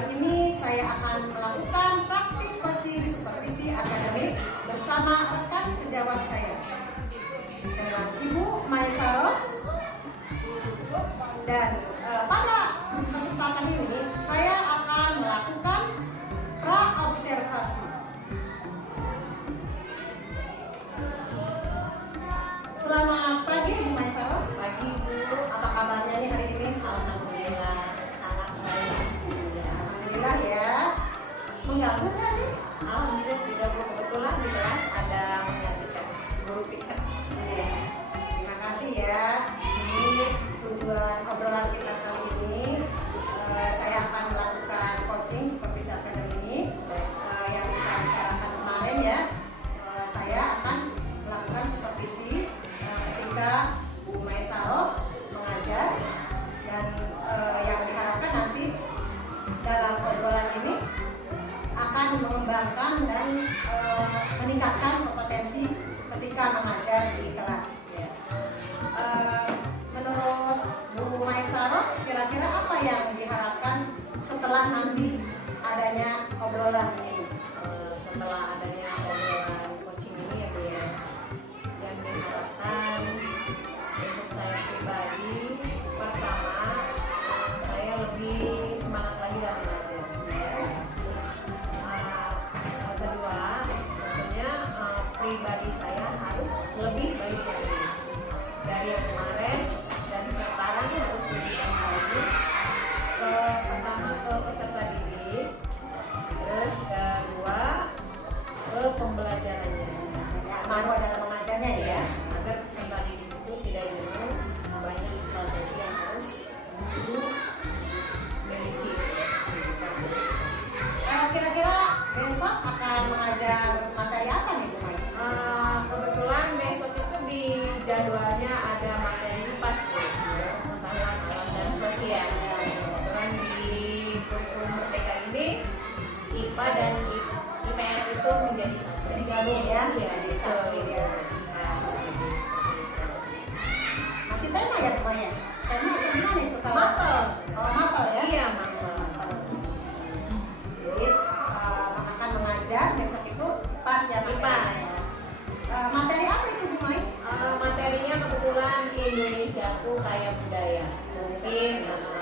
kali ini saya akan melakukan praktik coaching supervisi akademik bersama rekan sejawat saya dengan Ibu Maesaro. Dan pada kesempatan ini saya akan melakukan pra-observasi. Selamat pagi Ibu Maesaro. Pagi Bu, Apa kabarnya nih hari ini? alhamdulillah sangat baik. Alhamdulillah ya. Mengganggu nggak nih? Alhamdulillah tidak Bu, kebetulan di kelas ada menyajikan guru pikir. Iya. Terima kasih ya. Ini tujuan obrolan kita kali ini. Saya akan melakukan coaching seperti saat ini yang kita bicarakan kemarin ya. Saya akan melakukan supervisi ketika Bu Maesaro mengajar, dan yang diharapkan nanti dalam obrolan ini akan mengembangkan dan meningkatkan kompetensi ketika mengajar di kelas ya. Menurut Bu Maesaro, kira-kira apa yang diharapkan setelah nanti adanya obrolan ini? Setelah adanya obrolan coaching ini ya Bu ya, yang diharapkan untuk saya pribadi, pertama saya lebih semangat lagi dalam belajar. Kedua, tentunya pribadi saya harus lebih baik dari yang kemarin, dan sekarang harus lebih baik lagi. Pertama ke peserta didik, terus kedua ke pembelajarannya. Maru dalam mengajarnya ya. Agar peserta didik itu tidak jenuh, banyak strategi yang harus dimiliki. Kira-kira besok akan mengajar materi apa nih Bu Mai? Kebetulan besok itu di jadwalnya ada materi pas tentang alam dan sosial. Kebetulan di kurikulum Merdeka ini IPA dan IPS itu menjadi satu. Digabung ya? Iya, Jadi satu ya. Masih tema ya Bu Mai ya? Tema yang mana itu kalau? Mapel. Oh, mapel ya? Iya, mapel. Jadi akan mengajar besok itu pas ya materinya ya. Materi apa itu Bu Mai? Materinya kebetulan Indonesiaku kaya budaya.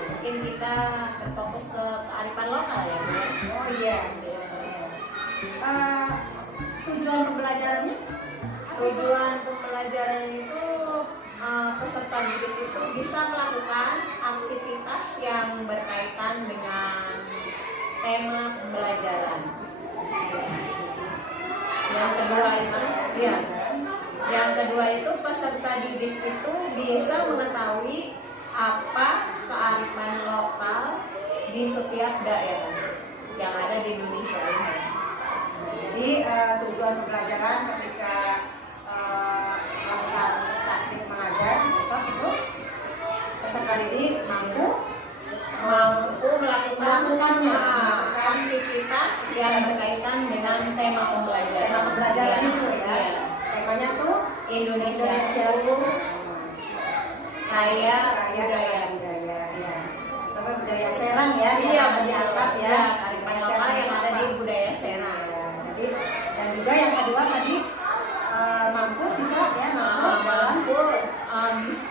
Mungkin kita terfokus ke kearifan lokal ya Bu. Oh iya. Tujuan pembelajarannya? Tujuan pembelajaran itu peserta didik itu bisa melakukan aktivitas yang berkaitan dengan tema pembelajaran. Yang kedua itu, ya, yang kedua itu peserta didik itu bisa mengetahui apa kearifan lokal di setiap daerah yang ada di Indonesia ini. Jadi tujuan pembelajaran ketika melakukan praktik mengajar besok itu peserta didik mampu melakukannya, aktivitas yang berkaitan dengan tema pembelajaran. tema pembelajaran itu ya. Temanya tuh Indonesia kaya budaya. ya. Coba budaya Serang ya, Iya, yang akan diangkat ya. kearifan lokal yang ada di budaya Serang. Jadi dan juga yang kedua tadi mampu sisa ya Mampu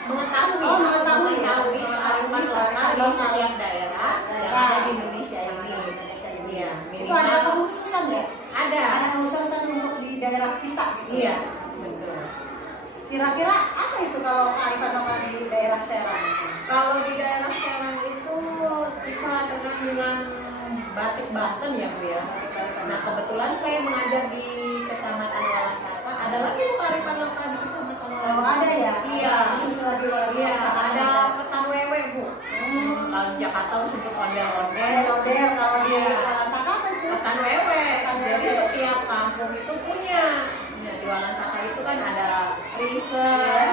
mengetahui kearifan lokal di setiap daerah yang ada di Indonesia ini. Iya, itu ada pengkhususan ya? Ada Pengkhususan untuk di daerah kita gitu. Iya, betul. Kira-kira apa itu kalau kearifan lokal di daerah Serang? Kalau di daerah Serang itu kita dengan batik Banten ya Bu ya. Nah kebetulan saya mengajar di Kecamatan Walakata. Ada lagi kearifan lokal di Kecamatan Walakata. Oh ada ya? Iya. Khusus lagi Iya, ada petan wewe Bu. Kalau di Jakarta disebut ondel-ondel. Model kalau di Iya. Walantaka apa itu? Petan wewe. Petan Jadi wewe. setiap kampung itu punya. Nah, di Walantaka itu kan ada Krisen,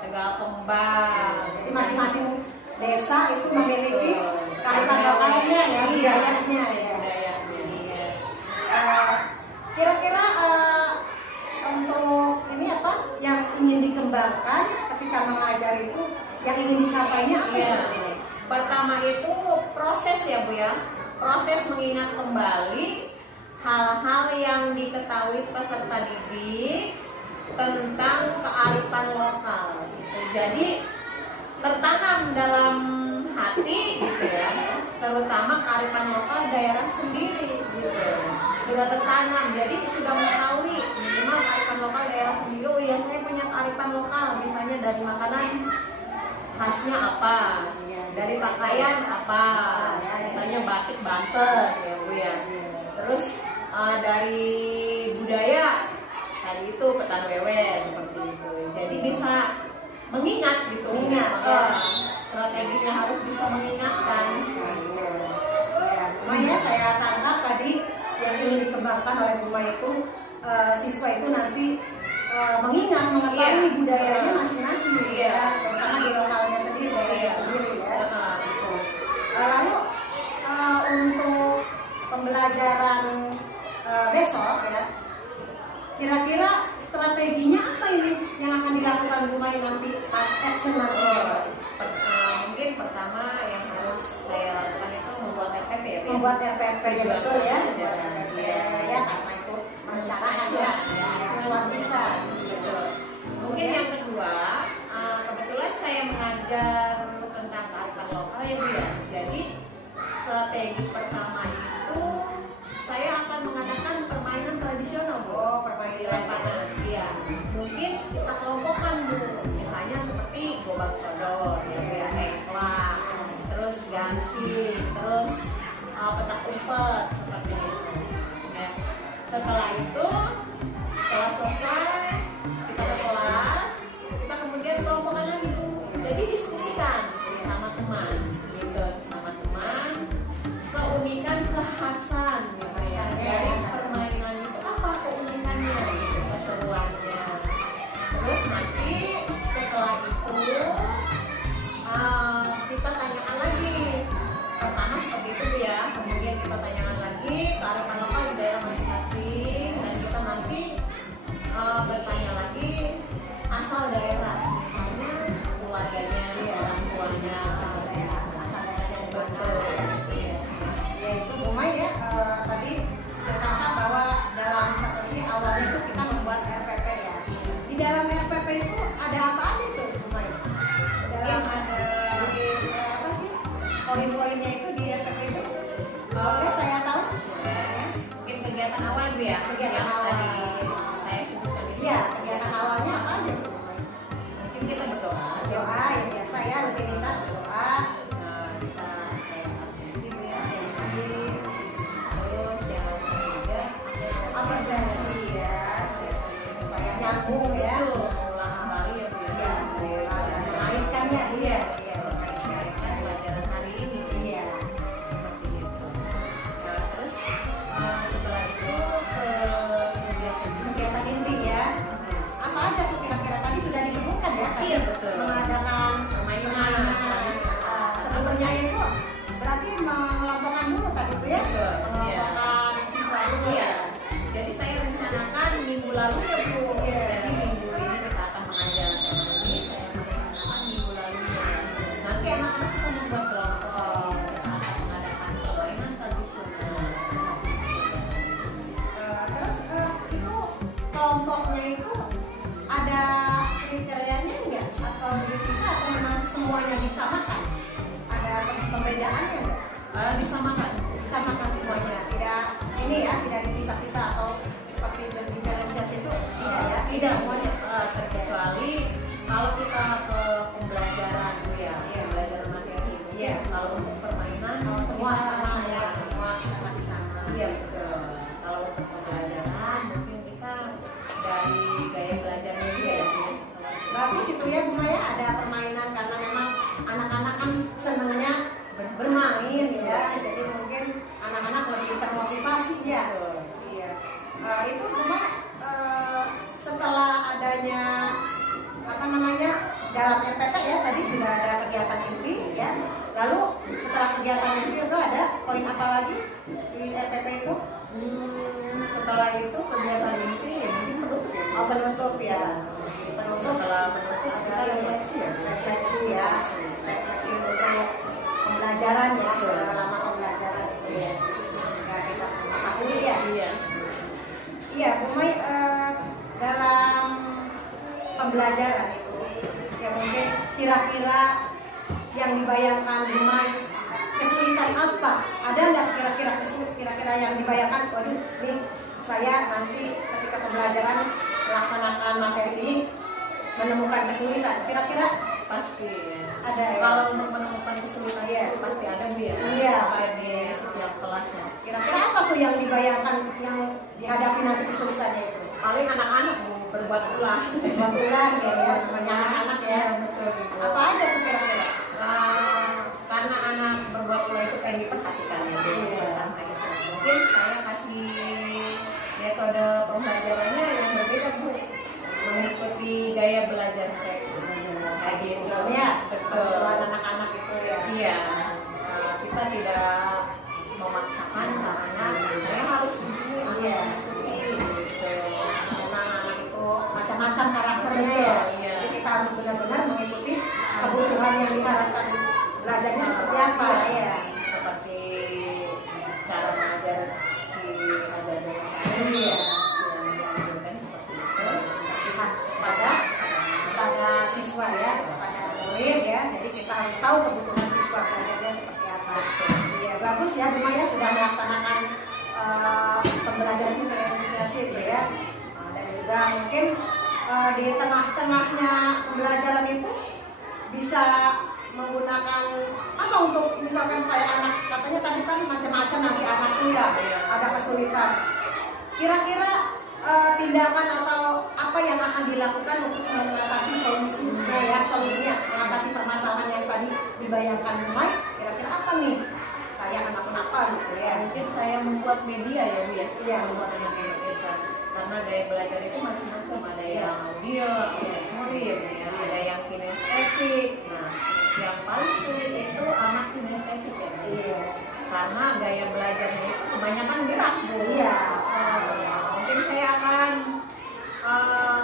Tegal Kembang. Jadi masing-masing desa itu memiliki kearifan lokalnya ya, budayanya ya. Kira-kira untuk ini apa yang ingin dikembangkan ketika mengajar itu, yang ingin dicapainya apa? Iya. Pertama itu proses ya Bu ya. proses mengingat kembali hal-hal yang diketahui peserta didik tentang kearifan lokal gitu. Jadi tertanam dalam hati gitu ya, terutama kearifan lokal daerah sendiri gitu. Sudah tertanam, jadi sudah mengetahui minimal kearifan lokal daerah sendiri. Oh iya, saya punya kearifan lokal, misalnya dari makanan khasnya apa, dari pakaian apa, misalnya batik Banten ya Bu ya. Terus dari budaya tadi itu petan wewe seperti itu. Jadi bisa mengingat gitu. Mengingat, ya. Strateginya harus bisa mengingatkan. Makanya saya tangkap tadi yang ingin dikembangkan oleh Bu Maya itu siswa itu nanti mengingat, mengetahui budayanya masing-masing, ya, terutama di lokalnya sendiri, daerahnya sendiri, ya. Gitu. Lalu untuk pembelajaran besok, ya, kira-kira strateginya apa ini yang akan dilakukan Bu Maya nanti pas action nanti besok? Mungkin pertama yang harus saya lakukan itu membuat RPP ya. Membuat RPP ya, betul ya, membuat RPP ya, karena itu merencanakan ya, acuan kita. Betul. Mungkin yang kedua, kebetulan saya mengajar tentang kearifan lokal ya Bu ya. Jadi strategi pertama itu saya akan mengadakan permainan tradisional Bu. Oh, permainan Di lapangan. Iya. Mungkin kita kelompokkan Bu. Misalnya seperti gobak sodor, ya, engklak, terus gansing, terus petak umpet seperti itu. Ya. Setelah itu, setelah selesai kita ke kelas, kita kemudian kelompokkan lagi Bu. Jadi diskusikan bersama teman, gitu, sesama teman, keunikan kekhasan, gitu ya. Dari permainan itu apa keunikannya, gitu, keseruannya. Terus nanti setelah itu kita tanyakan lagi. Pertama seperti itu Bu ya. Kemudian kita tanyakan lagi kearifan lokal di daerah masing-masing, dan kita nanti bertanya lagi asal daerah, misalnya keluarganya, orang tuanya, asal daerahnya betul. Ya itu Bu Maya tadi tertangkap bahwa dalam strategi awalnya itu kita membuat RPP ya. Di dalam RPP itu ada apa aja tuh Bu Maya? Dalam ada apa sih poin-poinnya itu di RPP itu? Oke, saya tahu. Mungkin kegiatan awal Bu ya, Kegiatan yang awal. tadi saya sebutkan itu. Iya, kegiatan awalnya apa aja tuh Bu Maya? Mungkin kita berdoa. Doa yang biasa ya, rutinitas berdoa. Kita saya absensi Bu ya, absensi. Terus yang ketiga Absensi ya, supaya nyambung ya. ulang kembali ya Bu ya. Dan mengaitkannya iya. Pelajaran hari ini. Iya. Seperti itu. Nah, terus setelah itu Kegiatan inti ya. Apa aja tuh kira-kira tadi sudah disebutkan ya? Tadi Iya, betul. mengadakan permainan tradisional. sebelumnya itu berarti mengelompokkan dulu tadi tuh ya? Betul, iya. Mengelompokkan siswa dulu Iya. ya. Jadi saya rencanakan minggu lalu ya Bu. Jadi minggu ini kita akan mengajar ini. Saya merencanakan minggu lalu ya. Nanti anak-anak kita membuat kelompok. Kita akan mengadakan permainan tradisional. Terus itu kelompoknya itu ada kriterianya enggak? Atau dipisah atau memang semuanya disamakan? Ada pembedaannya enggak? Bisa makan. Disamakan semuanya, tidak ini ya, tidak dipisah-pisah atau seperti berdiferensiasi itu tidak ya? Tidak Semuanya. terkecuali kalau kita ke pembelajaran Bu ya, pembelajaran materi. Iya. Kalau untuk permainan Semua kita sama ya. ya, semua kita masih sama. Iya betul. Kalau untuk pembelajaran mungkin kita dari gaya belajarnya juga ya. Bagus itu ya Bu Maya, ada permainan karena memang anak-anak kan senangnya bermain ya, jadi mungkin anak-anak lebih termotivasi ya. Iya. Itu Bu Maya setelah adanya apa namanya dalam RPP ya, tadi sudah ada kegiatan inti ya. Lalu setelah kegiatan inti itu ada poin apa lagi di RPP itu? Setelah itu kegiatan inti ya mungkin penutup ya. Oh, penutup ya. Penutup Setelah penutup ada kita refleksi ya. refleksi ya, refleksi untuk pembelajaran ya, selama pembelajaran itu ya. Ya kita ketahui ya. Iya. Iya, Bu Mai, dalam pembelajaran itu, ya mungkin kira-kira yang dibayangkan Bu Mai kesulitan apa? Ada nggak kira-kira yang dibayangkan? Waduh, nih saya nanti ketika pembelajaran melaksanakan materi ini menemukan kesulitan. Kira-kira Pasti ya. ada ya? Kalau untuk menemukan kesulitan Iya. itu pasti ada Bu ya. Iya, Di setiap kelasnya. Kira-kira apa tuh yang dibayangkan yang dihadapi nanti kesulitannya itu? Paling anak-anak Bu berbuat ulah. Kebetulan ya, namanya anak-anak ya. Betul Bu. Apa aja tuh kira-kira? Karena anak berbuat ulah itu pengen diperhatikan ya. Iya. Mungkin saya kasih metode pembelajarannya yang berbeda Bu, mengikuti gaya belajar mereka. Kayak gitu. Ya, Betul. anak-anak itu ya. Iya. Kita tidak memaksakan anak saya harus begini. Iya. Gitu. Karena anak itu macam-macam karakternya ya. Iya. Jadi kita harus benar-benar mengikuti kebutuhan yang diharapkan belajarnya seperti apa ya. Seperti cara mengajar di ajaran Iya. yang dianjurkan seperti itu. Lihat pada siswa ya, pada murid ya. Jadi kita harus tahu kebutuhan siswa belajarnya seperti apa. Iya, bagus ya Bu Maya sudah melaksanakan pembelajaran diferensiasi itu ya. Dan juga mungkin di tengah-tengahnya pembelajaran itu bisa menggunakan apa untuk misalkan kayak anak katanya tadi kan macam-macam nanti anak tuh ya ada kesulitan. Kira-kira tindakan atau apa yang akan dilakukan untuk mengatasi solusinya mengatasi permasalahan yang tadi dibayangkan Bu Mai, kira-kira apa nih? Saya anak kenapa gitu ya? Mungkin saya membuat media ya Bu ya. Iya. Membuat media kita. Karena gaya belajar itu macam-macam, ada yang audio, ada yang motorik, ya, ada yang kinestetik. Nah, yang paling sulit itu anak kinestetik ya. Iya. Karena gaya belajarnya itu kebanyakan gerak Bu. Iya. Mungkin saya akan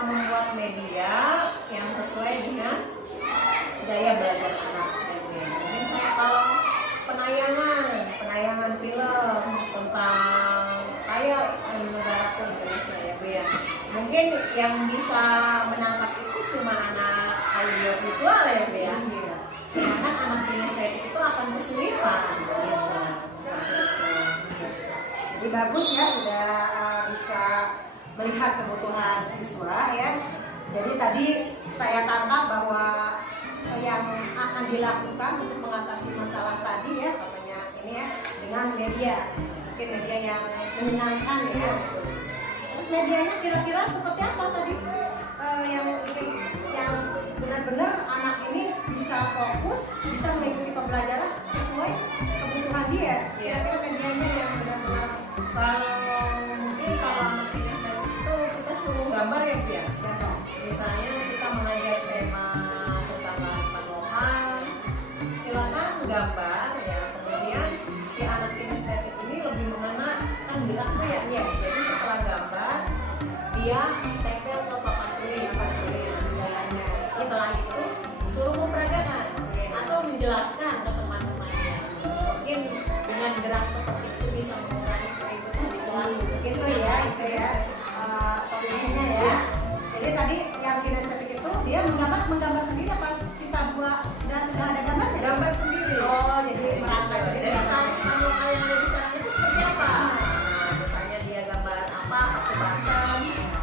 membuat media yang sesuai dengan gaya belajar anak. Mungkin saya kalau penayangan film tentang kayak negara Indonesia ya Bu ya. Mungkin yang bisa menangkap itu cuma anak audiovisual ya Bu ya. Sedangkan anak kinestetik itu akan kesulitan. Jadi bagus ya sudah bisa melihat kebutuhan siswa ya. Jadi tadi saya tangkap bahwa yang akan dilakukan untuk mengatasi masalah tadi ya katanya ini ya dengan media, mungkin media yang menyenangkan ya. Terus medianya kira-kira seperti apa tadi yang benar-benar anak ini bisa fokus, bisa mengikuti pembelajaran sesuai kebutuhan dia. Kira-kira medianya yang benar-benar Kalau anak kinestetik itu kita suruh gambar ya Bu ya. gambar. Misalnya kita mengajar tema tentang kearifan lokal, silakan gambar ya. Kemudian si anak kinestetik ini lebih mengena kan gerak tuh ya. Iya. Jadi setelah gambar dia tempel ke papan tulis. Setelah itu suruh memperagakan atau menjelaskan ke teman-temannya. Mungkin dengan gerak seperti itu bisa mengurangi keributan di kelas. Gitu ya, itu ya solusinya ya. Jadi tadi yang kinestetik itu dia menggambar sendiri apa kita buat dan sudah ada gambarnya? Gambar sendiri. Oh, jadi merangkai sendiri. Jadi kalau yang ada di sana itu seperti apa? Nah, misalnya dia gambar apa, pakai Banten,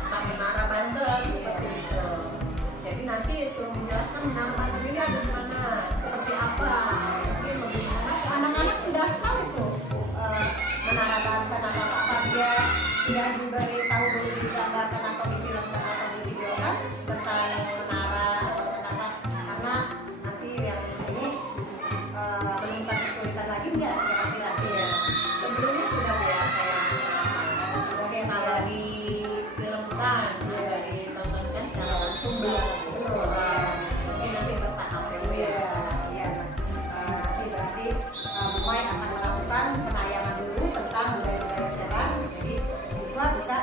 pakai Nara Banten, seperti itu. Jadi nanti suruh menjelaskan Nara Banten ini ada di mana, seperti apa. Mungkin lebih menarik. Anak-anak sudah tahu itu Menara Banten atau apa dia sudah diberitahu dulu digambarkan atau difilmkan atau divideokan tentang menara atau kenapa karena nanti yang ini menyimpan kesulitan lagi enggak kira-kira Iya. Sebelumnya sudah biasa ya. sudah ya Kalau difilmkan, juga ditontonkan secara langsung belum. Mungkin nanti bertahap ya Bu ya. Iya. Nanti berarti Bu Mai akan melakukan penayangan dulu tentang budaya-budaya Serang. Jadi siswa bisa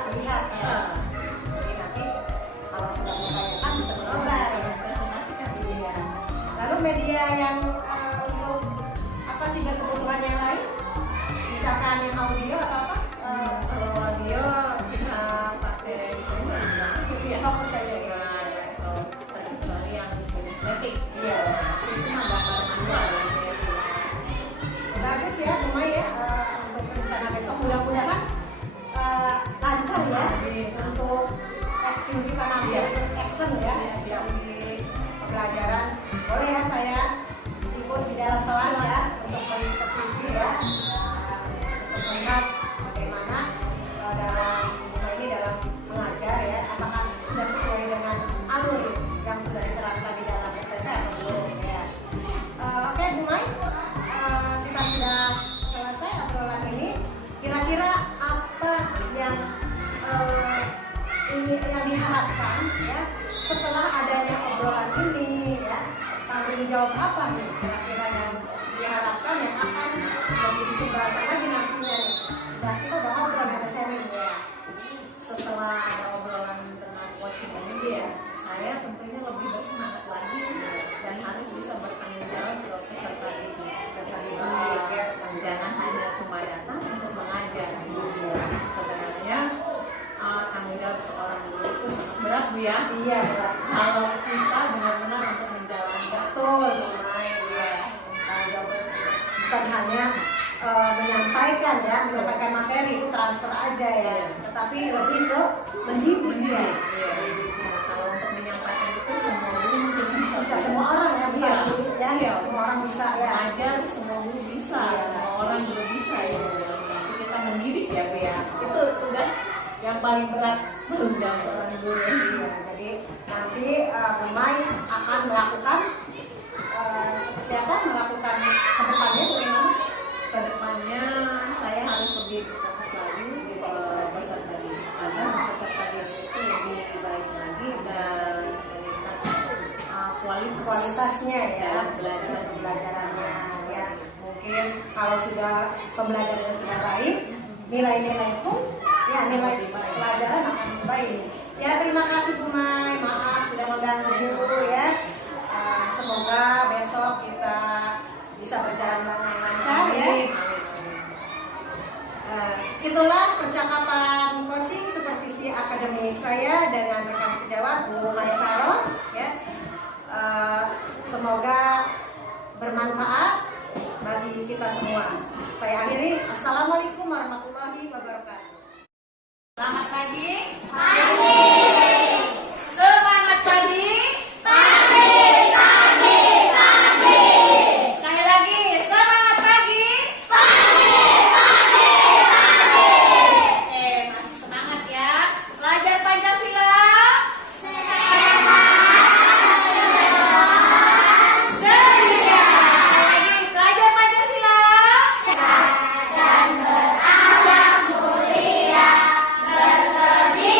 ya. Iya, berat. Kalau kita benar-benar untuk menjalankan. Betul, Mai. Iya. Bukan hanya menyampaikan ya, menyampaikan materi itu transfer aja ya, tetapi lebih ke mendidik ya. Iya. Nah, kalau untuk menyampaikan itu semua guru mungkin bisa. Bisa semua orang ya, bukan Iya. guru ya. Iya. Semua orang bisa ya. Mengajar semua guru bisa, Iya. semua orang juga bisa ya. Tapi kita mendidik ya, Bu ya. Itu tugas yang paling berat dalam seorang guru. Iya, jadi nanti Mai akan melakukan seperti apa? Melakukan kedepannya bagaimana? Kedepannya saya harus lebih fokus lagi peserta didik, agar peserta didik itu lebih baik lagi dan meningkatkan Kualitasnya ya, belajar pembelajarannya ya. Mungkin kalau sudah pembelajarannya sudah baik, nilai-nilai pun ya nilai pelajaran akan baik. Ya, terima kasih Bu Mai, maaf sudah mengganggu ya. Semoga besok kita bisa berjalan dengan lancar ya. Itulah percakapan coaching supervisi akademik saya dengan rekan sejawat Bu Mai Saron ya. Semoga bermanfaat bagi kita semua. Saya akhiri. Assalamualaikum warahmatullahi wabarakatuh. Selamat pagi. Pagi. Semangat pagi. Pagi. Sekali lagi, semangat pagi. Oke, masih semangat ya. Belajar Pancasila. Ceria. Lagi, belajar Pancasila. Dan berakhlak mulia, berkebinekaan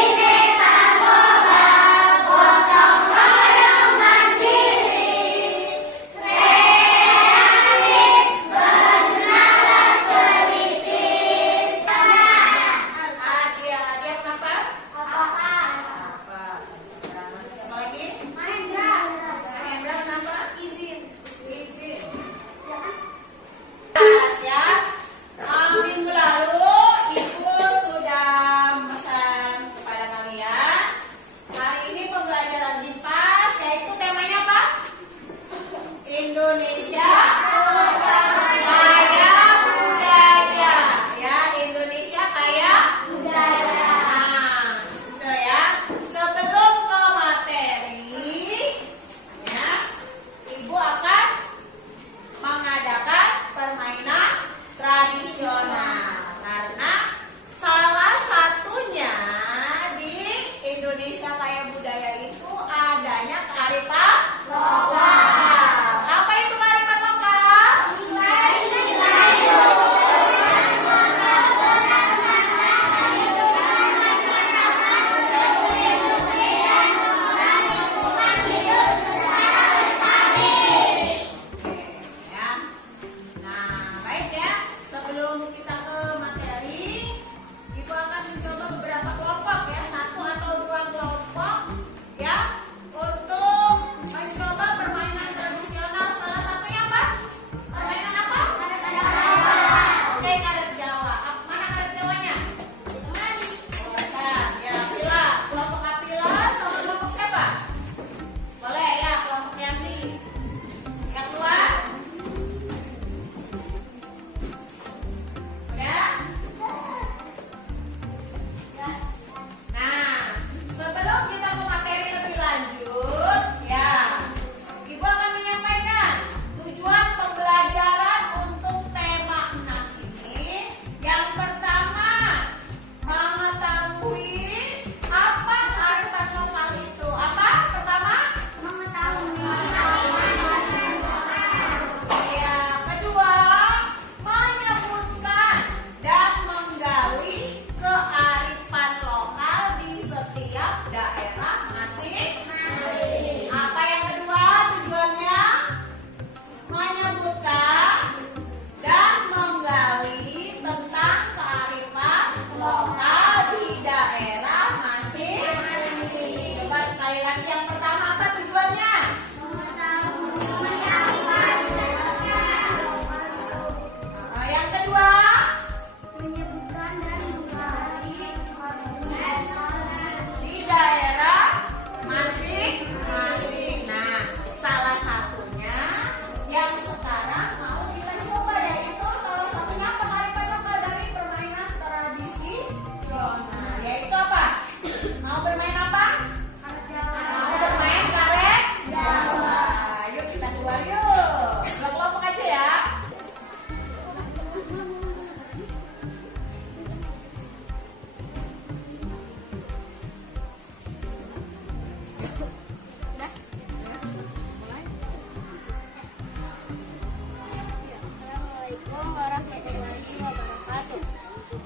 warahmatullahi wabarakatuh.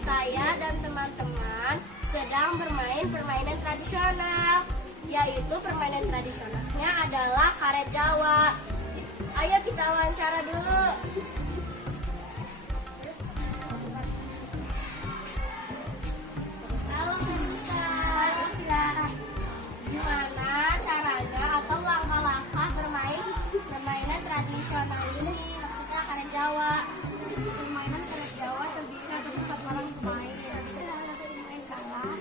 Saya dan teman-teman sedang bermain permainan tradisional, yaitu permainan tradisionalnya adalah karet Jawa. Ayo kita wawancara dulu. Halo Sarisa, gimana caranya atau langkah-langkah bermain permainan tradisional ini, maksudnya karet Jawa? Permainan karet Jawa terdiri atas 4 orang pemain. Ada pemain kalah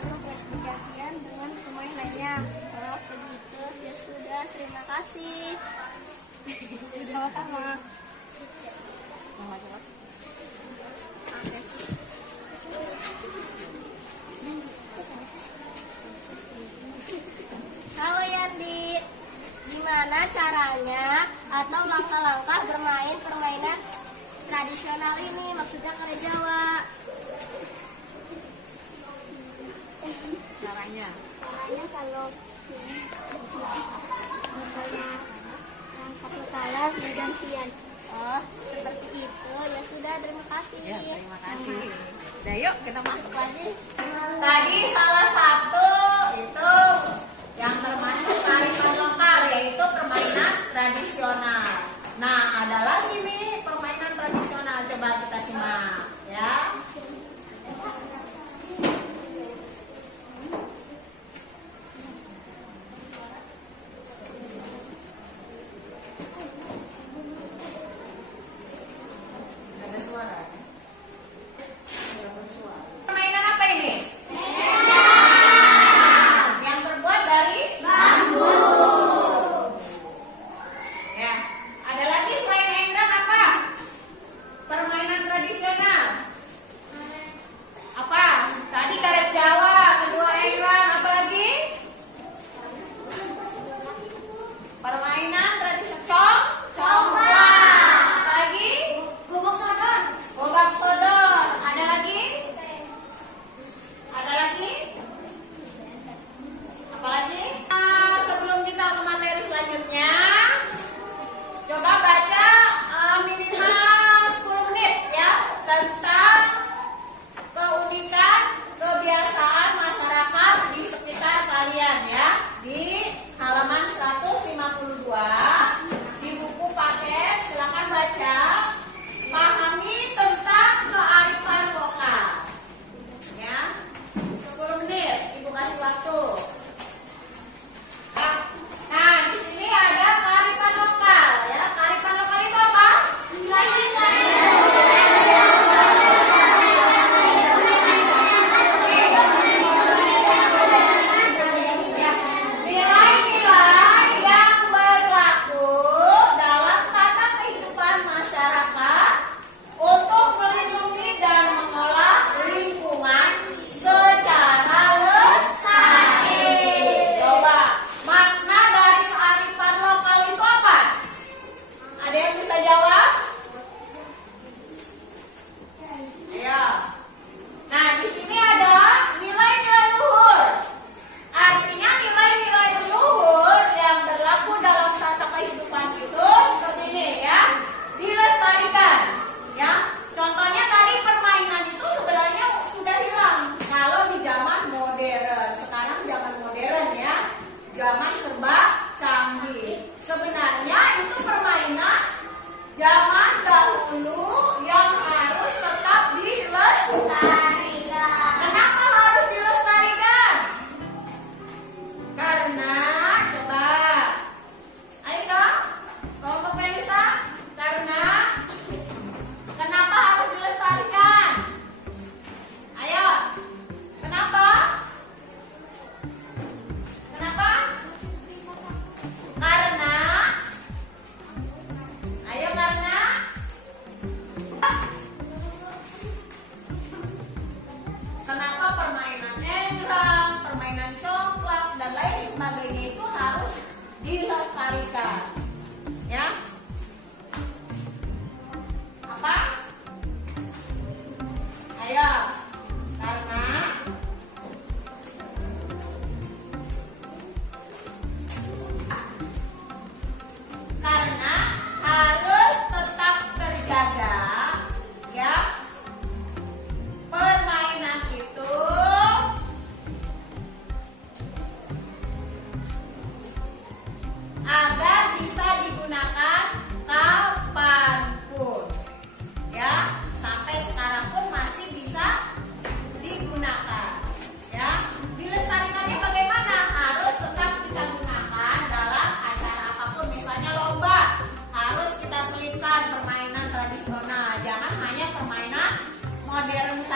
atau bergantian dengan pemain lainnya. Oh begitu, ya sudah, terima kasih. Sama-sama. Halo Yardi, gimana caranya atau langkah-langkah bermain permainan tradisional ini, maksudnya karet Jawa? Caranya Kalau misalnya yang satu kalah bergantian. Oh, seperti itu. Ya sudah, terima kasih. ya, terima kasih. Udah yuk kita masuk lagi. Tadi salah satu itu yang termasuk kearifan lokal, yaitu permainan tradisional. Nah, ada lagi nih permainan tradisional, coba kita simak ya. Ada suara. Permainan apa ini? Yang terbuat dari bambu. Ya, ada lagi selain enggrang apa? Permainan tradisional. Apa? Tadi karet Jawa, kedua enggrang, apa lagi? Permainan tradisional congklak. Apa lagi? Gobak sodor. Gobak sodor. Ada lagi? Ada lagi? Apa lagi? Sebelum kita ke materi selanjutnya, coba baca minimal 10 menit ya tentang keunikan kebiasaan masyarakat di sekitar kalian ya, di halaman 152 di buku paket. Silakan baca, pahami tentang kearifan lokal ya. 10 menit ibu kasih waktu. Nah, di sini ada kearifan lokal ya. Kearifan lokal itu apa? Nilai-nilai yang berlaku dalam tata kehidupan masyarakat untuk melindungi dan mengolah lingkungan secara lestari. Coba, makna dari kearifan lokal itu apa? Ada yang bisa jawab? Ayo. Nah, di sini ada nilai-nilai luhur. Artinya nilai-nilai luhur yang berlaku dalam tata kehidupan itu seperti ini ya, dilestarikan ya. Contohnya tadi permainan itu sebenarnya sudah hilang kalau di zaman modern. Sekarang zaman modern ya, zaman serba canggih. Sebenarnya itu permainan zaman dahulu yang harus tetap dilestarikan. Kenapa harus dilestarikan? Karena, coba, ayo dong, kelompok Melisa. Karena, kenapa harus dilestarikan? Ayo, kenapa? Kenapa? Karena, ayo karena. Kenapa permainan enggrang, permainan congklak, dan lain sebagainya itu harus dilestarikan? Ya? Apa? Ayo. Karena harus tetap terjaga ya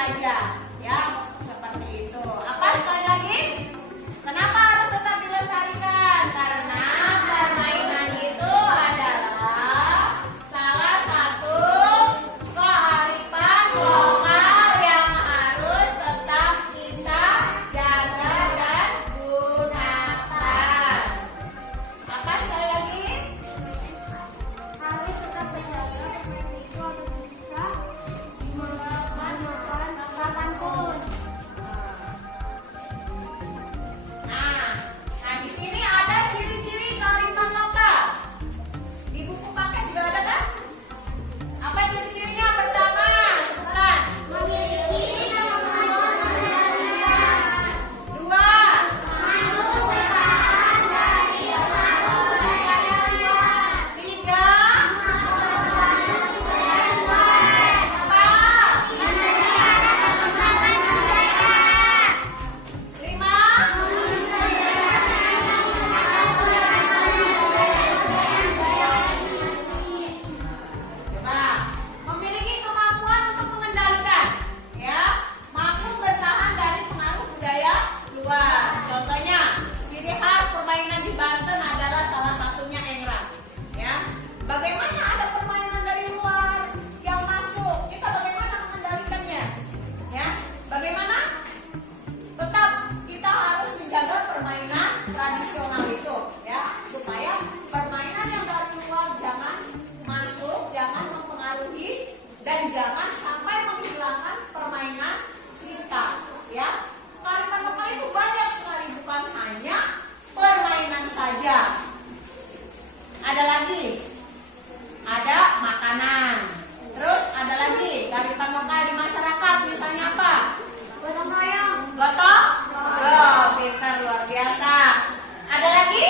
saja, ya seperti itu. Apa sekali lagi? Kenapa harus tetap dilestarikan? Karena permainan itu adalah salah satu kearifan lokal yang harus tetap kita jaga dan gunakan. Apa sekali lagi? Harus tetap menjaga permainan itu agar bisa dimanfaatkan kapanpun. Nah, di sini ada ciri-ciri kearifan lokal. Di buku paket juga ada kan? Apa ciri-cirinya? Pertama, sebutkan. Memiliki kemampuan mengendalikan. Dua, Bertahan dari pengaruh luar. tiga, empat, lima, coba memiliki kemampuan untuk mengendalikan, ya, mampu bertahan dari pengaruh budaya luar. Contohnya, ciri khas permainan di Banten adalah salah satunya engrang, ya. Bagaimana ada permainan dari luar yang masuk? Kita bagaimana mengendalikannya? Ya, bagaimana? Tetap kita harus menjaga permainan tradisional itu, ya, supaya permainan yang dari luar jangan masuk, jangan mempengaruhi, dan jangan sampai menghilangkan permainan kita, ya. Kearifan lokal itu banyak sekali, bukan hanya permainan saja. Ada lagi, ada makanan. Terus ada lagi kearifan lokal di masyarakat, misalnya apa? Gotong royong. Gotong? Oh, pintar, luar biasa. Ada lagi?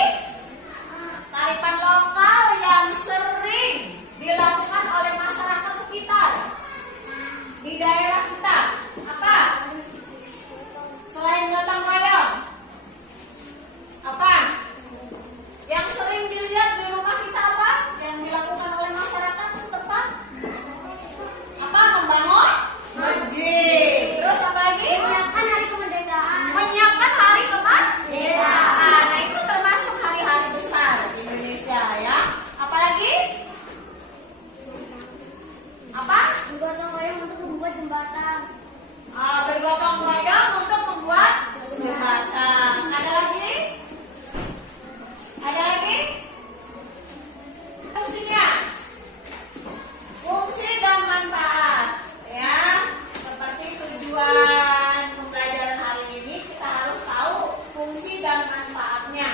Kearifan lokal yang sering dilakukan oleh masyarakat sekitar di daerah kita. Apa? Selain gotong royong, apa? Yang sering dilihat di rumah kita apa? Yang dilakukan oleh masyarakat setempat? Apa? Membangun masjid. Terus apa lagi? Menyiapkan hari kemerdekaan. Menyiapkan hari kemerdekaan. Nah, itu termasuk hari-hari besar di Indonesia, ya. Apalagi? Apa? Gotong royong untuk membuat jembatan. Bergotong royong untuk membuat jembatan. Ada lagi? Ada lagi? Fungsinya? Fungsi dan manfaat, ya. Seperti tujuan pembelajaran hari ini, kita harus tahu fungsi dan manfaatnya.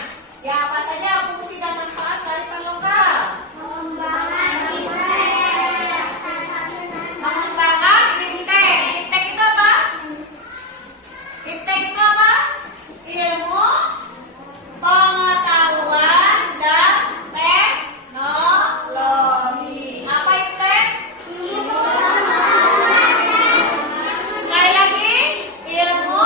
Ya, apa saja fungsi dan manfaat kearifan lokal? Pengembangan Mengembangkan iptek. Iptek itu apa? Iptek itu apa? Ilmu, pengetahuan, dan teknologi. Apa iptek? Sekali lagi, ilmu.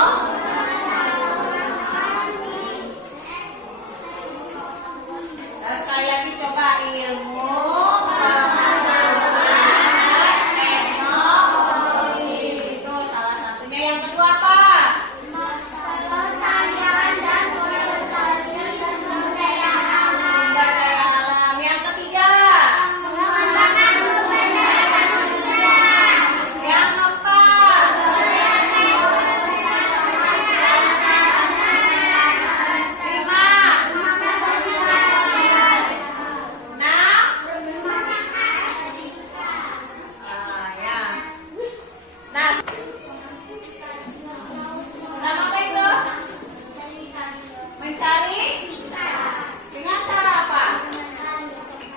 Nah, sekali lagi coba ilmu, pengetahuan, teknologi. Itu salah satunya. Yang kedua apa? pelestarian dan pelestarian sumber daya alam. Sumber daya alam. Yang ketiga. Pengembangan sumber daya manusia. Yang keempat. Lima. Enam. Ya. Nah, nama apa itu? Mencari dengan cara apa?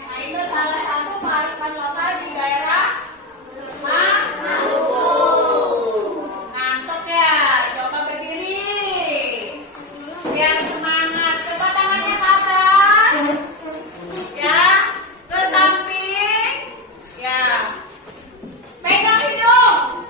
Nah, itu salah satu kearifan lokal di daerah Maluku. Ngantuk ya? Coba berdiri. Biar semangat. Coba tangannya ke atas. Ya, ke samping. Ya. Pegang hidung.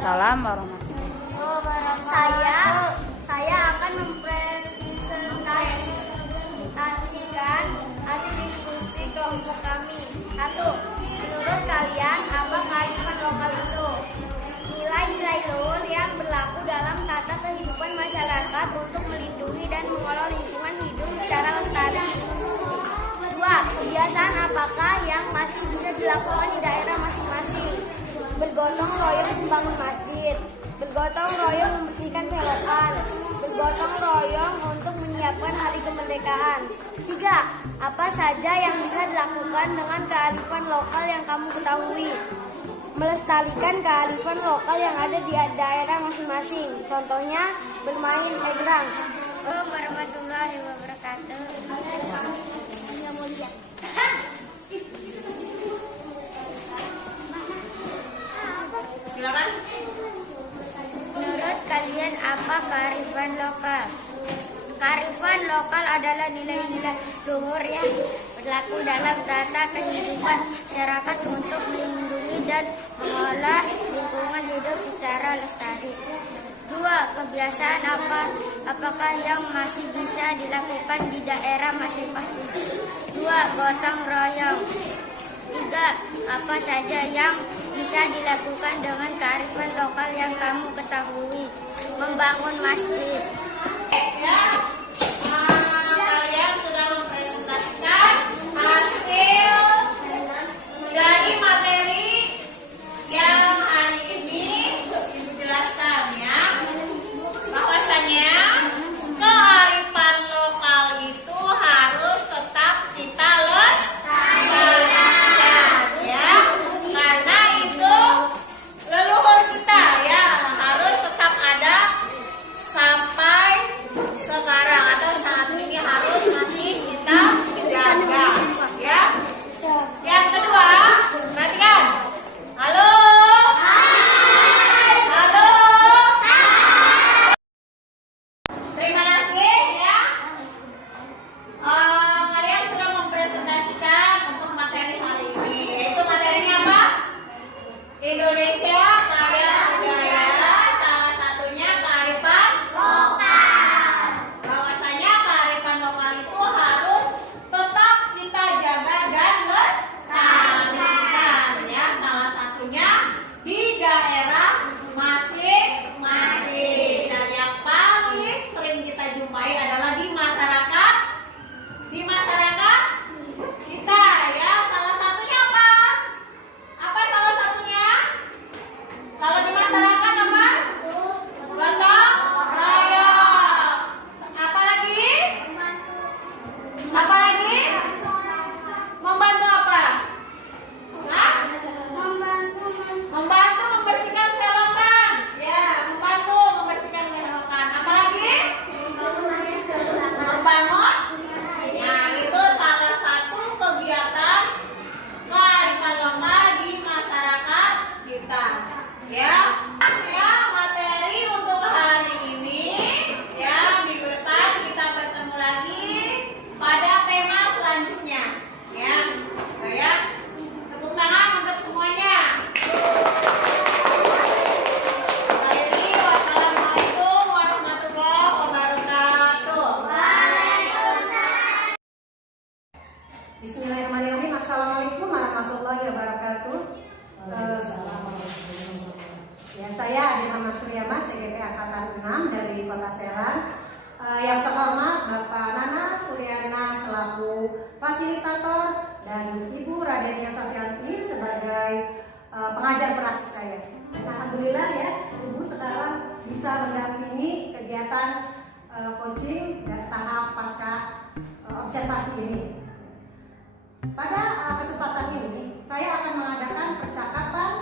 Waalaikumsalam warahmatullahi Saya akan mempresentasikan hasil diskusi kelompok kami. 1. Menurut kalian, apa kearifan lokal itu? Nilai-nilai luhur yang berlaku dalam tata kehidupan masyarakat untuk melindungi dan mengelola lingkungan hidup secara lestari. 2. Kebiasaan apakah yang masih bisa dilakukan di daerah masing-masing? Bergotong royong membangun masjid, bergotong royong membersihkan selokan, bergotong royong untuk menyiapkan hari kemerdekaan. 3. Apa saja yang bisa dilakukan dengan kearifan lokal yang kamu ketahui? Melestarikan kearifan lokal yang ada di daerah masing-masing. Contohnya bermain egrang. Assalamualaikum warahmatullahi wabarakatuh. Silakan. Menurut kalian apa kearifan lokal? Kearifan lokal adalah nilai-nilai luhur yang berlaku dalam tata kehidupan masyarakat untuk melindungi dan mengelola lingkungan hidup secara lestari. 2. Kebiasaan apakah yang masih bisa dilakukan di daerah masing-masing? 2. Gotong royong. 3. Apa saja yang bisa dilakukan dengan kearifan lokal yang kamu ketahui? Membangun masjid. Kalian sudah mempresentasikan hasil dari materi yang hari ini Ibu jelaskan ya, bahwasanya kearifan lokal itu harus tetap kita lestarikan ya, karena itu leluhur kita ya, harus tetap ada sampai sekarang atau saat ini harus masih kita jaga ya. Yang kedua, perhatikan. Halo. Halo. Terima kasih ya. Kalian sudah mempresentasikan untuk materi hari ini. Yaitu materinya apa? Indonesia Kaya Budaya, salah satunya kearifan lokal. Bahwasanya kearifan lokal itu harus tetap kita jaga dan lestarikan ya, salah satunya di daerah masing-masing. Dan yang paling sering kita jumpai adalah di masyarakat. Di masyarakat kita ya, salah satunya apa? Apa salah satunya? Kalau di masyarakat apa? Gotong royong. Apa lagi? Apa lagi? Membantu apa? Hah? Membantu membersihkan selokan. Ya, membantu membersihkan selokan. Apa lagi? Membangun. Nah, itu salah satu kegiatan kearifan lokal di masyarakat kita. Ya, materi untuk hari ini ya, minggu depan kita bertemu lagi pada tema selanjutnya. Ya, ya. Tepuk tangan untuk semuanya. Baik, wassalamualaikum warahmatullahi wabarakatuh. Bismillahirrahmanirrahim. Assalamualaikum warahmatullahi wabarakatuh. Ya, saya Adina Mas Suryama, CGP Angkatan 6 dari Kota Serang. Yang terhormat Bapak Nana Suryana selaku fasilitator dan Ibu Radenia Safianti sebagai pengajar praktik saya. Dan alhamdulillah ya, Ibu sekarang bisa mendampingi kegiatan coaching dan tahap pasca observasi ini. Pada kesempatan ini, saya akan mengadakan percakapan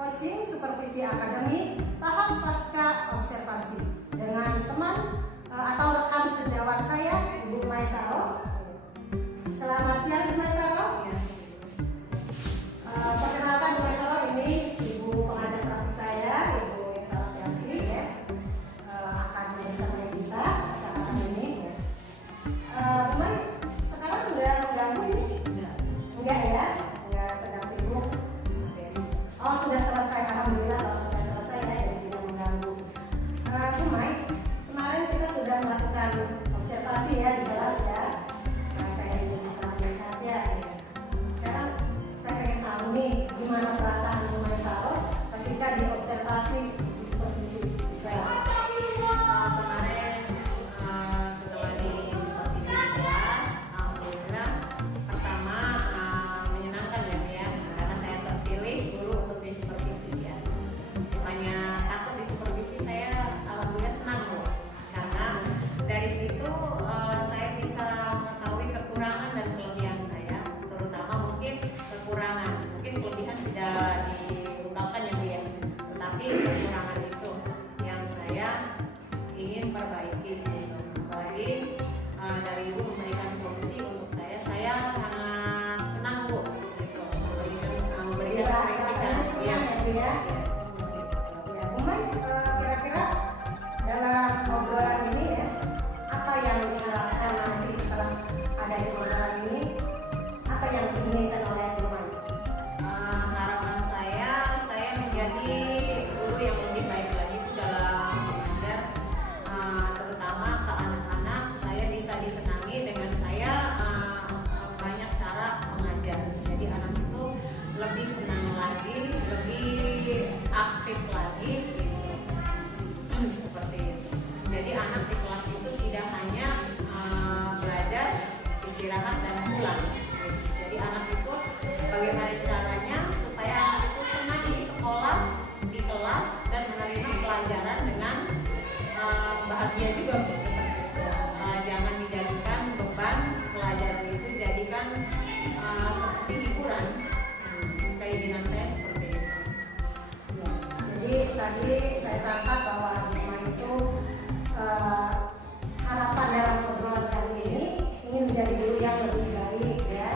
coaching supervisi akademik tahap pasca observasi dengan teman atau rekan sejawat saya, Ibu Maisaro. Selamat siang, Ibu Maisaro. Perkenalkan, Ibu Maisaro, ini Ibu pengajar praktik saya, Ibu Safianti ya, akan bersama kita percakapan ini. Teman, sekarang udah mengganggu ini? Enggak ya? Enggak sedang sibuk? Oh, sudah selesai. Alhamdulillah kalau sudah selesai ya. adaptasi di supervisi di kelas? Kemarin setelah di supervisi di kelas, alhamdulillah pertama menyenangkan ya, karena saya terpilih guru untuk di supervisi ya. Bukannya takut di supervisi, saya alhamdulillah senang loh, karena dari situ saya bisa mengetahui kekurangan dan kelebihan saya, terutama mungkin kekurangan, mungkin kelebihan tidak diungkapkan ya Bu ya, tetapi kekurangan itu yang saya ingin perbaiki gitu. Apalagi dari Ibu memberikan solusi untuk saya sangat senang Bu gitu, memberikan kritikan Ya, Bu ya. Ya, Bu Mai, kira-kira dalam obrolan ini ya, apa yang diharapkan nanti setelah ada di obrolan ini, apa yang diinginkan oleh Bu Mai? Harapan saya menjadi guru yang lebih baik lagi dalam mengajar, terutama ke anak-anak. Saya bisa disenangi dengan saya banyak cara mengajar. Jadi anak itu lebih senang lagi, lebih aktif lagi, gitu. Seperti itu. Jadi anak di kelas itu tidak hanya belajar, istirahat dan pulang. Jadi anak itu bagaimana caranya supaya anak itu senang di sekolah, di kelas, dan menerima pelajaran dengan bahagia juga Bu. Jangan dijadikan beban, pelajaran itu jadikan seperti hiburan. Keinginan saya seperti itu. Ya, jadi tadi saya tangkap bahwa Bu Mai itu harapan dalam obrolan kali ini ingin menjadi guru yang lebih baik ya,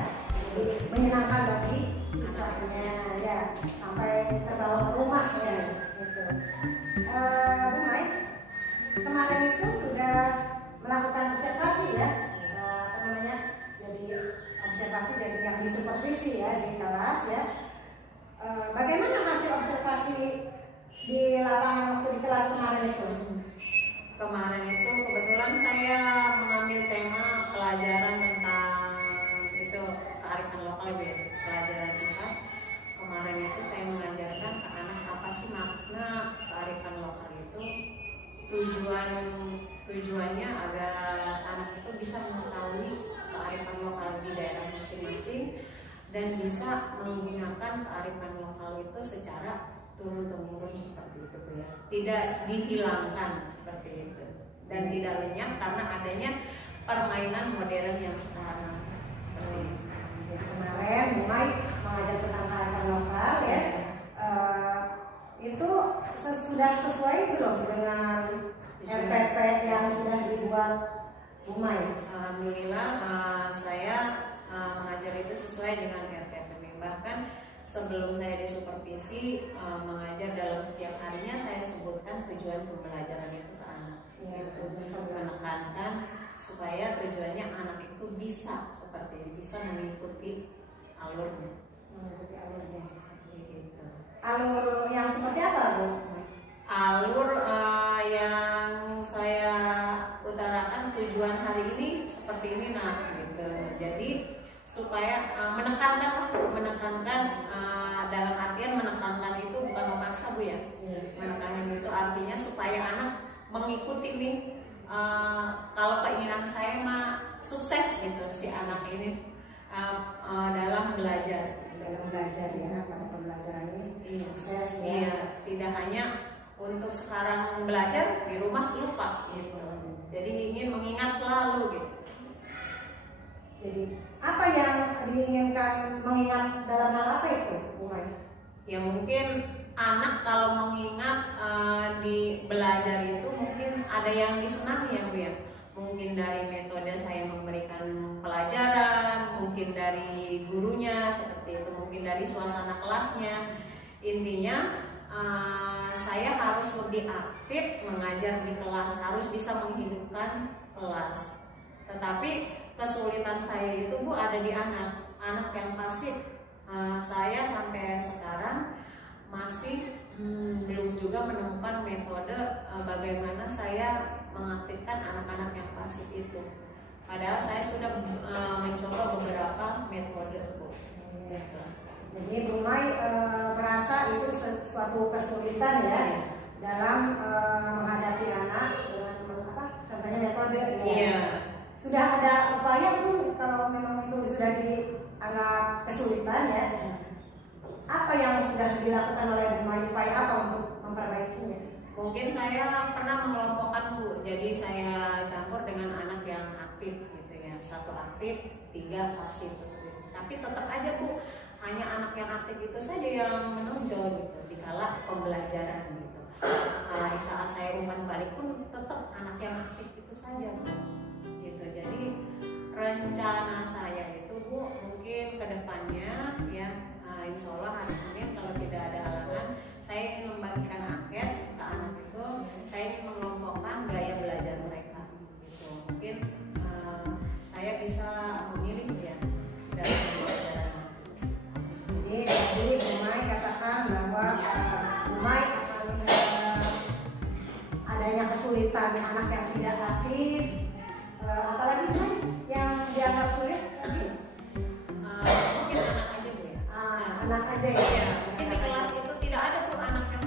jadi menyenangkan bagi siswanya ya, sampai terbawa ke rumah ya gitu. Bu Mai, kemarin itu sudah melakukan observasi ya, apa namanya, jadi observasi dari yang disupervisi ya di kelas ya. Bagaimana hasil observasi di lapangan waktu di kelas kemarin itu? Kemarin itu kebetulan saya mengambil tema pelajaran tentang itu kearifan lokal ya, pelajaran IPAS. Kemarin itu saya mengajarkan ke anak apa sih makna kearifan lokal itu. Tujuannya agar anak itu bisa mengetahui kearifan lokal di daerah masing-masing dan bisa menggunakan kearifan lokal itu secara turun-temurun seperti itu Bu ya. Tidak dihilangkan seperti itu dan tidak lenyap karena adanya permainan modern yang sekarang. Jadi kemarin Bu Mai mengajar tentang kearifan lokal ya. Itu sudah sesuai belum dengan RPP yang sudah dibuat Bu Mai? Alhamdulillah saya mengajar itu sesuai dengan RPP. Bahkan sebelum saya disupervisi mengajar dalam setiap harinya saya sebutkan tujuan pembelajaran itu ke anak. Ya, Gitu. Menekankan supaya tujuannya anak itu bisa seperti ini, bisa mengikuti alurnya. Mengikuti alurnya. Gitu. Alur yang seperti apa Bu? Alur yang saya utarakan tujuan hari ini seperti ini gitu. Jadi supaya menekankan dalam artian menekankan itu bukan memaksa Bu ya. Menekankan itu artinya supaya anak mengikuti nih kalau keinginan saya mah sukses gitu si anak ini dalam belajar ya, pada pembelajaran ini sukses ya. Iya, tidak hanya untuk sekarang belajar di rumah lupa gitu. Jadi ingin mengingat selalu gitu. Jadi apa yang diinginkan mengingat dalam hal apa itu Bu Mai? Ya mungkin anak kalau mengingat di belajar itu mungkin ada yang disenangi ya Bu ya. Mungkin dari metode saya memberikan pelajaran, mungkin dari gurunya seperti itu, mungkin dari suasana kelasnya. Intinya saya harus lebih aktif mengajar di kelas, harus bisa menghidupkan kelas. Tetapi kesulitan saya itu Bu ada di anak yang pasif. Saya sampai sekarang masih belum juga menemukan metode bagaimana saya mengaktifkan anak-anak yang pasif itu. Padahal saya sudah mencoba beberapa metode Bu. Jadi Bu Mai merasa itu suatu kesulitan ya berjalan ya. Apa yang sudah dilakukan oleh Bu Mai, upaya apa untuk memperbaikinya? Mungkin saya pernah mengelompokkan Bu, jadi saya campur dengan anak yang aktif gitu ya, 1 aktif, 3 pasif seperti itu. Tapi tetap aja Bu, hanya anak yang aktif itu saja yang menonjol gitu, dikala pembelajaran gitu. Di saat saya umpan balik pun tetap anak yang aktif itu saja Bu. Gitu. Jadi rencana saya itu Bu, mungkin kedepannya ya, insya Allah hari Senin kalau tidak ada halangan, saya ingin membagikan angket ke anak itu, saya ingin mengelompokkan gaya belajar mereka gitu. Mungkin saya bisa memilih ya dari pembelajaran. Jadi Bu Mai katakan bahwa Bu Mai akan adanya kesulitan anak yang tidak aktif, apalagi Bu Mai yang dianggap sulit tadi? Mungkin anak aja Bu ya. Anak aja ya. Iya, mungkin di kelas itu tidak ada tuh anak yang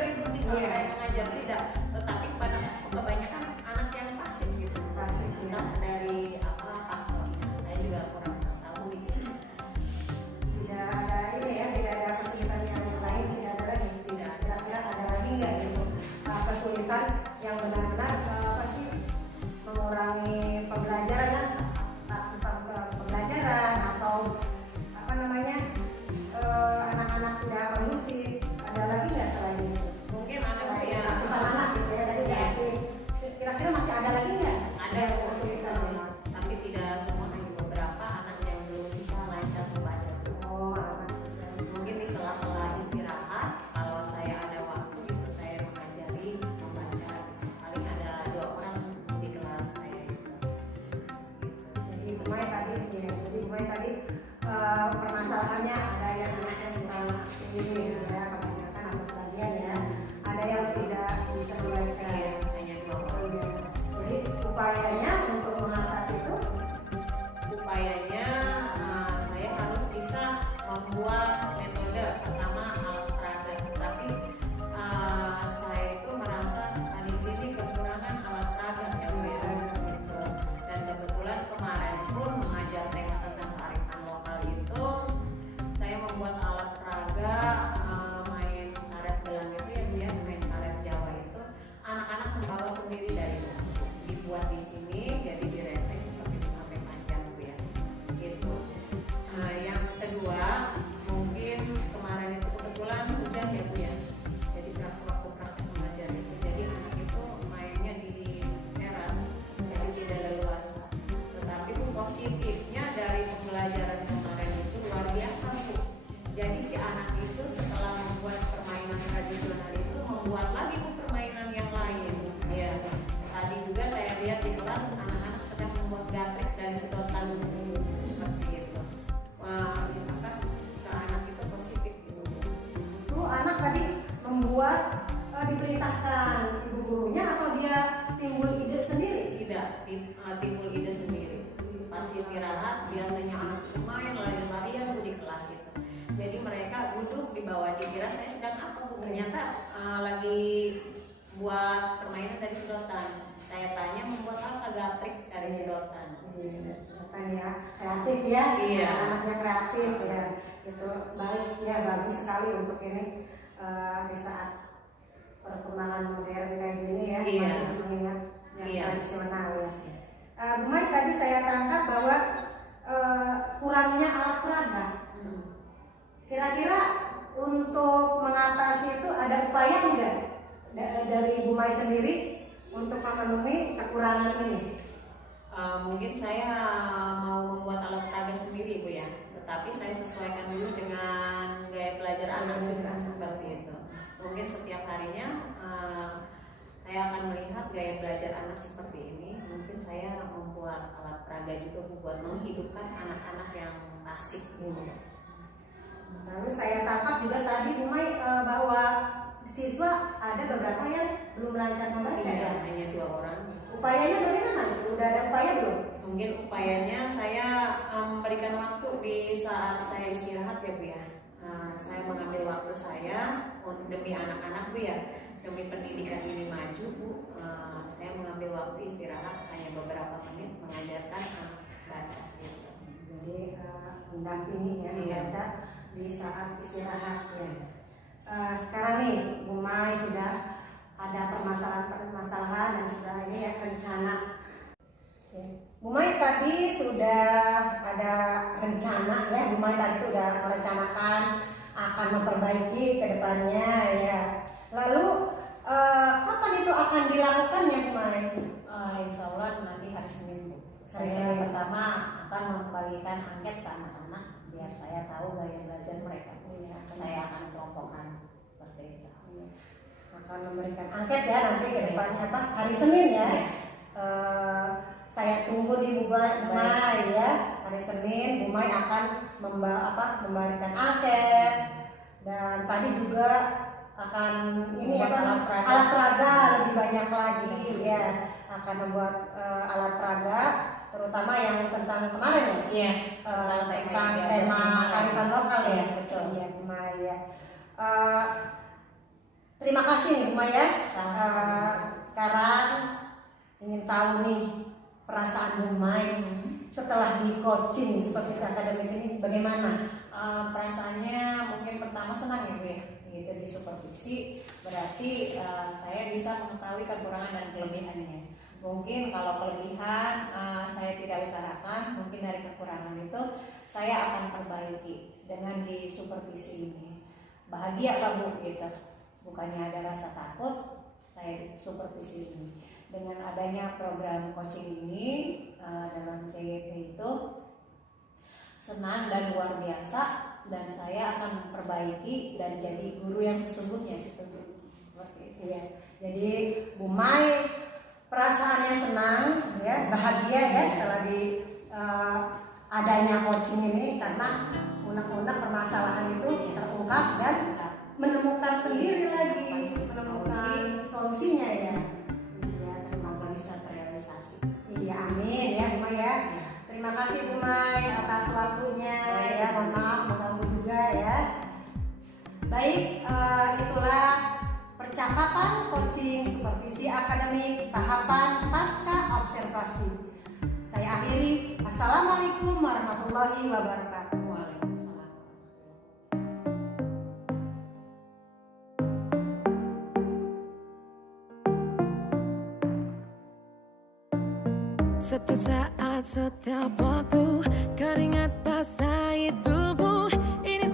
ribut di saat Iya. saya mengajar, tidak. Tetapi pada kebanyakan anak yang pasif gitu. Pasif, Entah dari apa faktornya, saya juga kurang tahu gitu. Tidak ada ini ya, tidak ada kesulitan yang lain, tidak ada lagi. Tidak. Kira-kira ada lagi nggak gitu kesulitan yang benar-benar pasti mengurangi pembelajaran atau apa namanya anak-anak tidak kondusif, ada lagi nggak selain itu? Mungkin ada Bu Selain ya. aktifan anak gitu ya tadi Iya. berarti kira-kira masih ada lagi nggak? Ada kesulitan ya? tapi tidak semua, hanya beberapa anak yang belum bisa lancar membaca. Oh, maksudnya. Mungkin di sela-sela istirahat, kalau saya ada waktu gitu, saya mengajari membaca. Paling ada 2 orang di kelas saya gitu. Jadi Bu Mai tadi ya, jadi Bu Mai tadi permasalahannya ada yang anaknya kurang aktif ya, kebanyakan atau sebagian ya, ada yang tidak bisa membaca. Iya, hanya 2 orang. Jadi upayanya untuk mengatasi itu Upayanya saya harus bisa membuat metode pertama alat peraga, tapi saya itu merasa di sini kekurangan alat peraga ya Bu ya. Gitu. Dan kebetulan kemarin pun mengajar tema tentang kearifan lokal itu, saya membuat alat peraga, main karet gelang itu ya Bu ya, main karet Jawa itu anak-anak membawa sendiri dari rumah, dibuat di sini jadi direteng seperti itu sampai panjang Bu ya. Gitu. Yang kedua, mungkin kemarin itu kebetulan hujan ya Bu ya. Jadi waktu praktek mengajar itu, jadi anak itu mainnya di teras, jadi tidak leluasa. Tetapi Bu, positifnya dari pembelajaran kemarin itu luar biasa Bu. Jadi si anak itu setelah membuat permainan tradisional itu membuat lagi Bu permainan yang lain. Ya. Tadi juga saya lihat di kelas anak-anak sedang membuat gatrek dari sedotan seperti itu. Wah, apa ke anak itu positif gitu. tuh anak tadi membuat diperintahkan ibu gurunya atau dia timbul ide sendiri? Tidak timbul ide sendiri. Pas istirahat biasanya anak itu main lari-larian Bu di kelas itu. Jadi mereka duduk di bawah, dikira saya sedang apa Bu, ternyata lagi buat permainan dari sedotan. Saya tanya membuat apa, gatrek dari sedotan. Kan ya, kreatif ya, Iya. anaknya kreatif ya, itu baik ya, bagus sekali untuk ini di saat perkembangan modern kayak gini ya, Iya. masih mengingat yang Iya. tradisional ya. Bu Mai, tadi saya tangkap bahwa kurangnya alat peraga. Kira-kira untuk mengatasi itu ada upaya enggak dari Bu Mai sendiri untuk memenuhi kekurangan ini? Mungkin saya mau membuat alat peraga sendiri Bu ya, tetapi saya sesuaikan dulu dengan gaya belajar anak juga seperti itu. Mungkin setiap harinya saya akan melihat gaya belajar anak seperti ini. Mungkin saya membuat alat peraga juga buat menghidupkan anak-anak yang asik gitu. Lalu saya tangkap juga tadi Bu Mai bahwa siswa ada beberapa yang belum lancar membaca Iya, ya. hanya 2 orang. Upayanya bagaimana? Udah ada upaya belum? Mungkin upayanya saya memberikan waktu di saat saya istirahat ya Bu ya. Saya mengambil waktu saya demi anak-anak Bu ya, demi pendidikan ini maju Bu. Saya mengambil waktu istirahat hanya beberapa menit mengajarkan anak baca gitu. Jadi mendampingi ya, membaca di saat istirahat ya. Sekarang nih Bu Mai sudah ada permasalahan dan sudah ini ya rencana. Ya. Bu Mai tadi sudah ada rencana ya, Bu Mai tadi sudah merencanakan akan memperbaiki ke depannya ya. Lalu kapan itu akan dilakukan ya Bu Mai? Insya Allah nanti hari Senin Bu. Hari Saya Senin. pertama akan membagikan angket ke anak-anak biar saya tahu gaya belajar mereka. Saya akan kelompokkan seperti itu. Akan memberikan angket ya nanti ke depannya apa? Hari Senin ya. Saya tunggu di Bu Mai ya. Hari Senin Bu Mai akan memberikan angket dan tadi juga akan ini Membuat apa alat peraga lebih banyak lagi ya, akan membuat alat peraga terutama yang tentang kemarin ya. Iya. Tentang tema kearifan lokal ya. Betul. Ya Bu Mai ya. Terima kasih nih Bu Mai ya. Sekarang ingin tahu nih perasaan Bu Mai setelah di coaching seperti akademik ini bagaimana? Perasaannya mungkin pertama senang ya Bu ya, gitu di supervisi berarti saya bisa mengetahui kekurangan dan kelebihannya. Mungkin kalau kelebihan saya tidak utarakan, mungkin dari kekurangan itu saya akan perbaiki dengan di supervisi ini. Bahagia lah Bu gitu, bukannya ada rasa takut, saya supervisi ini. Dengan adanya program coaching ini dalam CYP itu senang dan luar biasa, dan saya akan memperbaiki dan jadi guru yang sesungguhnya gitu Bu. Seperti itu Ya. Jadi Bu Mai perasaannya senang ya, bahagia ya setelah di adanya coaching ini karena unek-unek permasalahan itu terungkap dan menemukan sendiri lagi menemukan solusinya ya. Ya, semoga bisa terrealisasi. iya amin ya Bu Mai ya. Terima kasih Bu Mai atas waktunya ya, mohon maaf mengganggu juga ya. Baik, itulah percakapan coaching supervisi akademik tahapan pasca observasi. Saya akhiri. Assalamualaikum warahmatullahi wabarakatuh. Waalaikumsalam. Setiap saat, setiap waktu, keringat basahi tubuh ini.